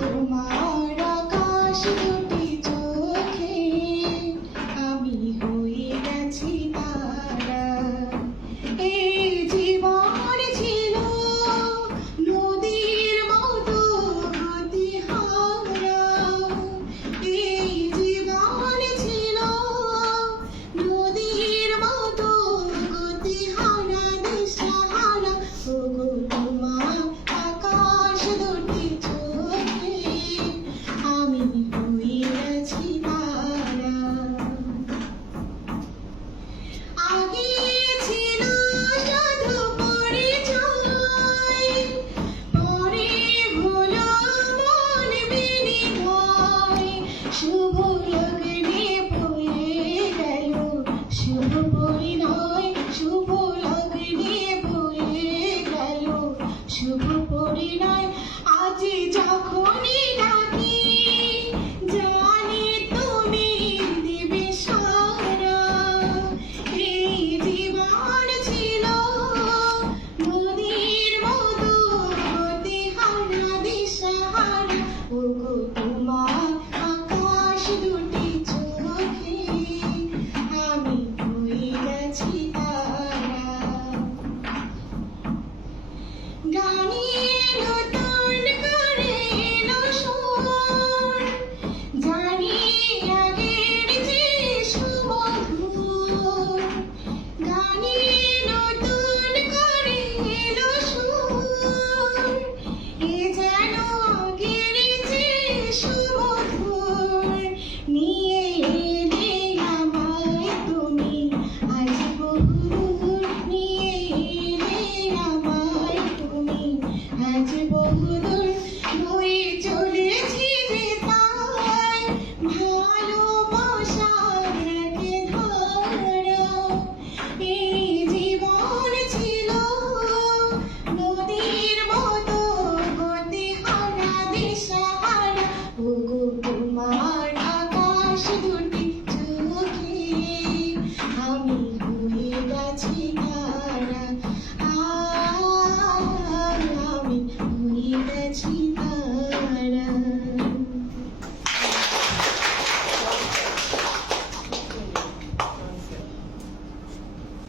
তোমার আকাশ দুটি চোখে আমি হয়ে গেছি তারা। এই জীবন ছিল নদীর মতো গতিহারা, এই জীবন ছিল নদীর মতো গতিহারা দিশাহারা। ওগো তোমার আকাশ দুটি চোখে আমি হয়ে গেছি তারা। আগে ছিল শুধু পরিচয়, পরে হলো মন বিনিময়। শুভ লগ্নে বয়ে গেল শুভ পরিণয়, শুভ লগ্নে বয়ে গেল শুভ পরিণয়। আজ যখনই ডাকি জানি তুমি দিবে সাড়া। এই জীবন ছিল নদীর মতো গতিহারা দিশাহারা। ওগো তোমার আকাশ দুটি চোখে আমি হয়ে গেছি তারা। গানে নতুন করে এলো সুর, জানি আগের চেয়ে সুমধুর। গানে নতুন করে এলো সুর, এ যেন আগের চেয়ে সুমধুর। নিয়ে এলে আমায় তুমি আজ বহুদূর, নিয়ে এলে আমায় তুমি আজ বহুদূর। বয়ে চলেছি